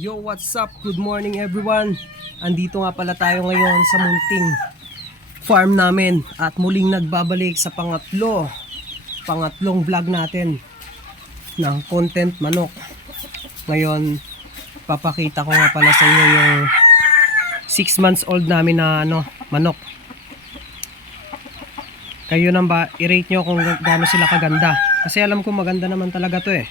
Yo, what's up? Good morning everyone. Andito nga pala tayo ngayon sa munting farm namin at muling nagbabalik sa pangatlong vlog natin ng content manok. Ngayon, papakita ko nga pala sa inyo yung 6 months old namin na manok. Kayo nang ba i-rate nyo kung gaano sila kaganda? Kasi alam ko maganda naman talaga to eh.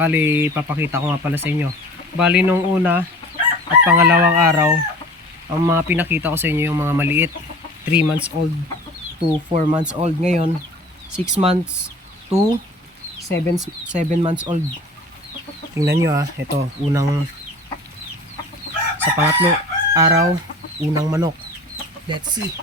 Bali, papakita ko nga pala sa inyo. Bali, nung una at pangalawang araw, ang mga pinakita ko sa inyo yung mga maliit, 3 months old to 4 months old. Ngayon 6 months to 7 months old. Tingnan nyo ito unang, sa pangatlong araw, unang manok. Let's see.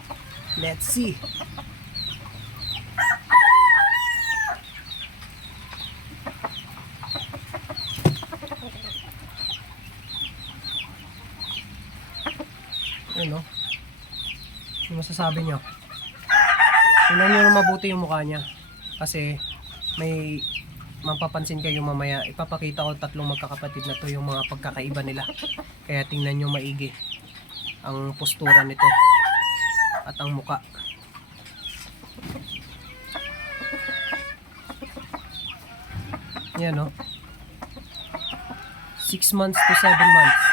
Ano? Ano masasabi nyo? Tingnan nyo na mabuti yung mukha niya. Kasi may mapapansin kayo mamaya. Ipapakita ko tatlong magkakapatid na to yung mga pagkakaiba nila. Kaya tingnan nyo maigi ang postura nito at ang muka. Yan o. 6 months to 7 months.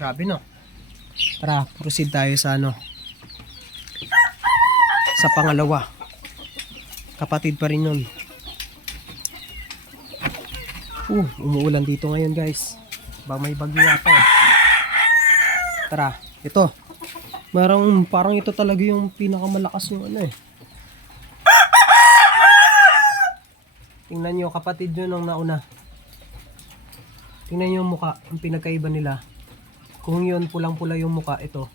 Grabe no. Tara, proceed tayo sa sa pangalawa. Kapatid pa rin nun. Umuulan dito ngayon guys. Baka may bagyo yata eh. Tara, ito. Parang ito talaga yung pinakamalakas yung Tingnan nyo kapatid nyo nung nauna. Tingnan nyo yung muka, yung pinagkaiba nila. Kung yun pulang-pula yung muka, ito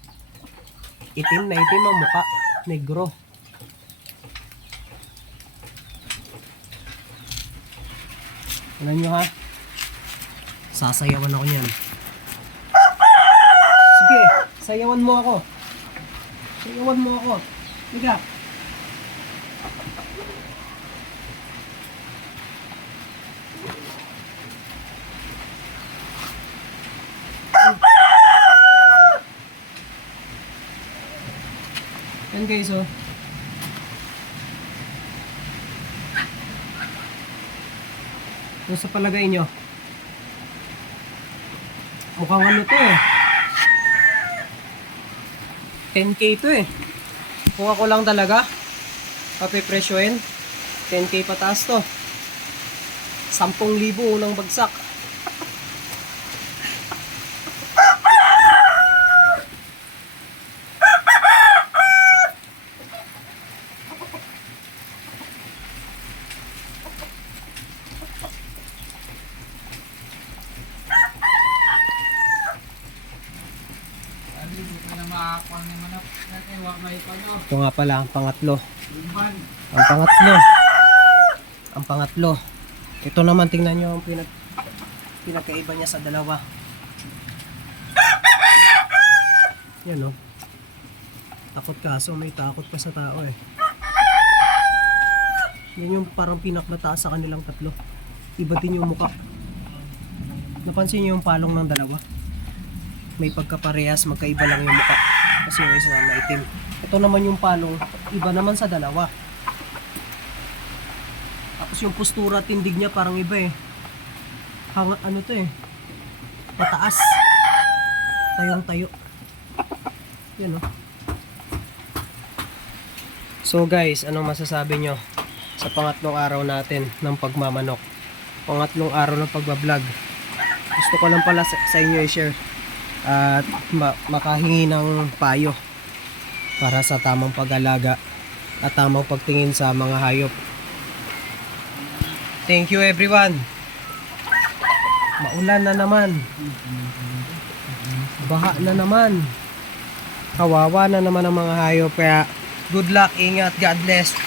itim na itim ang muka, negro. Tingnan nyo sasayawan ako niyan. Sige, sayawan mo ako. Higa. Yan guys Kung sa palagay nyo, mukhang to 10k to kung ako lang talaga papipresyoin 10k pataas to. 10,000 unang bagsak. Ito nga pala ang pangatlo. Ang pangatlo. Ito naman tingnan nyo ang pinagkaiba niya sa dalawa. Yan takot kaso may takot pa sa tao Yan yung parang pinakmataas sa kanilang tatlo. Iba din yung muka. Napansin nyo yung palong ng dalawa? May pagkaparehas, magkaiba lang yung muka. Kasi yung isa na itim. Ito naman yung palong, iba naman sa dalawa. Tapos yung postura, tindig niya parang iba Pataas. Tayong-tayo. Yan So guys, anong masasabi nyo sa pangatlong araw natin ng pagmamanok? Pangatlong araw ng pagbablog. Gusto ko lang pala sa inyo i-share at makahingi ng payo para sa tamang pag-alaga at tamang pagtingin sa mga hayop. Thank you everyone. Maulan na naman. Baha na naman. Kawawa na naman ang mga hayop. Kaya good luck, ingat, God bless.